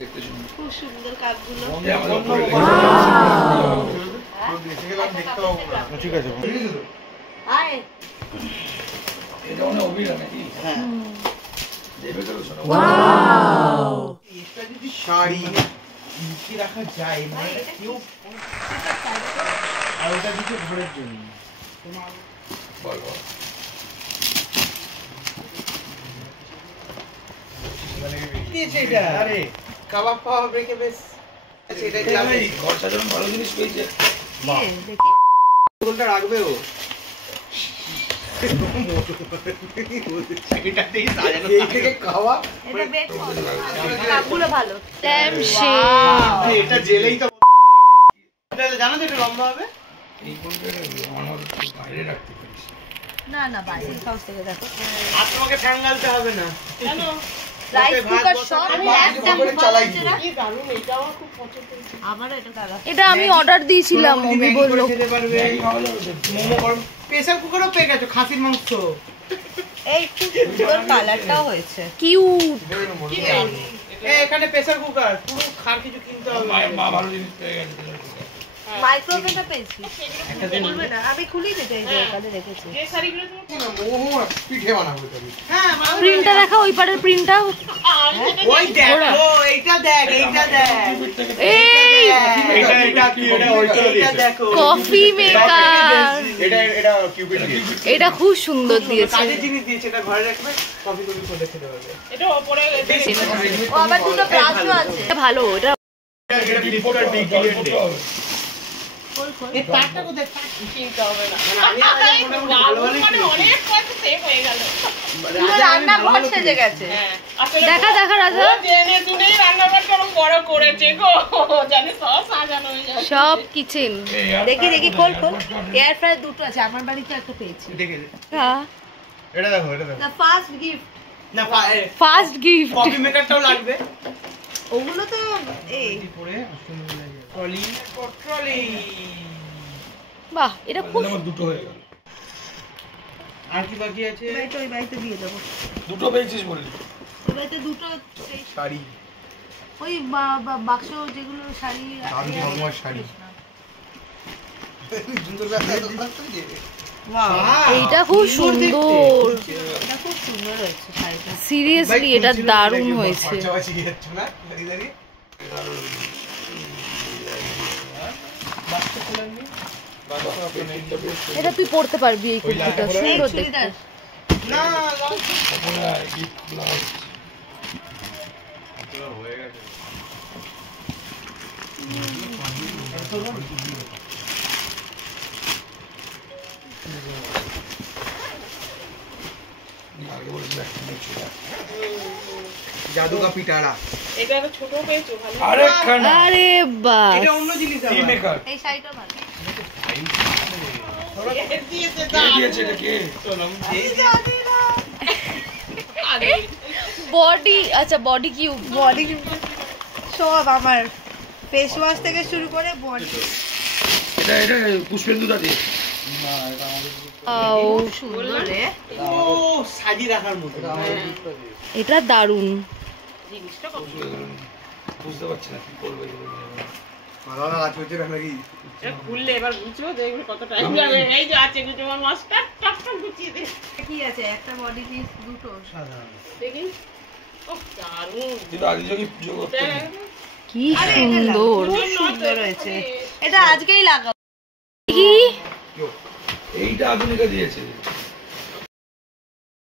খুব সুন্দর কাপগুলো। ঠিক আছে শাড়ি লুকিয়ে রাখা যায় মানে কেউ আর ওটা দিচ্ছে ঘরের জন্য আরে কাবাব পাওয়া ব্রেকে বেশ সেটাই লাগবে ঘর সাজানো ভালো জিনিস পেয়েছে দেখি কোনটা রাখবে ও এটাতেই সাজানো এই থেকে খাওয়া এটা বেশ কাপগুলো ভালো ট্যামশে এটা জেলেই তো এটা জানো তো এটা লম্বা হবে এই কোনটা অনর বাইরে রাখতে পারিস না না বাইরে হাউস থেকে দেখো আর তোমাকে ফ্যান গালতে হবে না কেন রাইস কুকার সব আমি একদম চালাই কি দারুন এটা আমার খুব পছন্দ হয়েছে আমারও এটা দাদা এটা আমি অর্ডার দিয়েছিলাম মমি বললো খেতে পারবে মোমো গরম প্রেসার কুকারও পেয়ে গেছো খাসির মাংস এই সুন্দর কালারটাও হয়েছে কিউট এখানে প্রেসার কুকার পুরো খার কিছু কিনতে হবে মা ভালো জিনিস পেয়ে গেছে মাইক্রোওয়েভটা পেয়েছি খুলবে না আমি খুলি দিতে এই যে এখানে রেখেছি যে শাড়িগুলো তুমি মোমো পিঠে বানাবো তুমি হ্যাঁ প্রিন্টটা দেখা ওই পারের প্রিন্টটা ওই দেখো এইটা দেখ এই এটা কি এটা ওইটা দেখো কফি মেকার এটা কিউপিড এটা খুব সুন্দর দিয়েছে কাজের জিনিস দিয়েছে এটা ঘরে রাখবে কফি করে খেতে পারবে এটা উপরে ও আবার দুটো ব্রাশও আছে এটা ভালো এটা ফ্লিপকার্ট বিগ বিলিয়ন ডে এই পাটটা কোথায় কিনতে হবে না আমি অনেক পয়সা সেভ হয়ে গেল রান্নাঘর সেজে গেছে দেখা রাজা জেনে শুনেই রান্নাঘর কেমন বড় করেছে গো জানি সব সাজানো হয়ে যায় সব কিচেন দেখি খোল এয়ার ফ্রায়ার দুটো আছে আমার বাড়িতে একটা পেয়েছি দেখে হ্যাঁ এটা দেখো না ফার্স্ট গিফট না ফার্স্ট গিফট কফি মেকারটাও লাগবে ওগুলো তো এই পরে ট্রলি বাহ এটা খুব দুটো হয়ে গেল আর কি বাকি আছে ওই বাড়িতে দিয়ে দেব দুটো পেয়েছিস বললি ওই বাড়িতে দুটো শাড়ি ওই বাক্স যেগুলো শাড়ি আমার শাড়ি এইটা খুব সুন্দর এটা খুব সুন্দর হয়েছে শাড়িটা সিরিয়াসলি এটা দারুণ হয়েছে এটা তুই পড়তে পারবি এই কুর্তিটা সুন্দর দেখতে না জাদু का पिटारा এটা একটা ছোট পেয়েছো ভালো আরে বাহ এটা অন্য জিনিস আছে এই শাড়িটা ভালো দিয়েছে এটা কে বডি আচ্ছা বডি সব আমার ফেস ওয়াশ থেকে শুরু করে বডি এটা পুষ্পেন্দুদা দিয়ে সুন্দর রে ও সাজি রাখার মতো এটা দারুণ জিনিসটা কত বুঝতে পারছি না কি করব মালালা কাজ হচ্ছে নাকি এটা খুললে এবার বুঝছো দেখবে কত টাইম যাবে এই যে আছে গুছো মাস্টার টাকটা গুছিয়ে দে কি আছে একটা বডি পিস দুটো সাধারণ দেখি ও দারুণ কিন্তু আগে যদি পুজো করতে কি সুন্দর হয়েছে এটা আজকেই লাগাও কি এইটা আধুনিকা দিয়েছে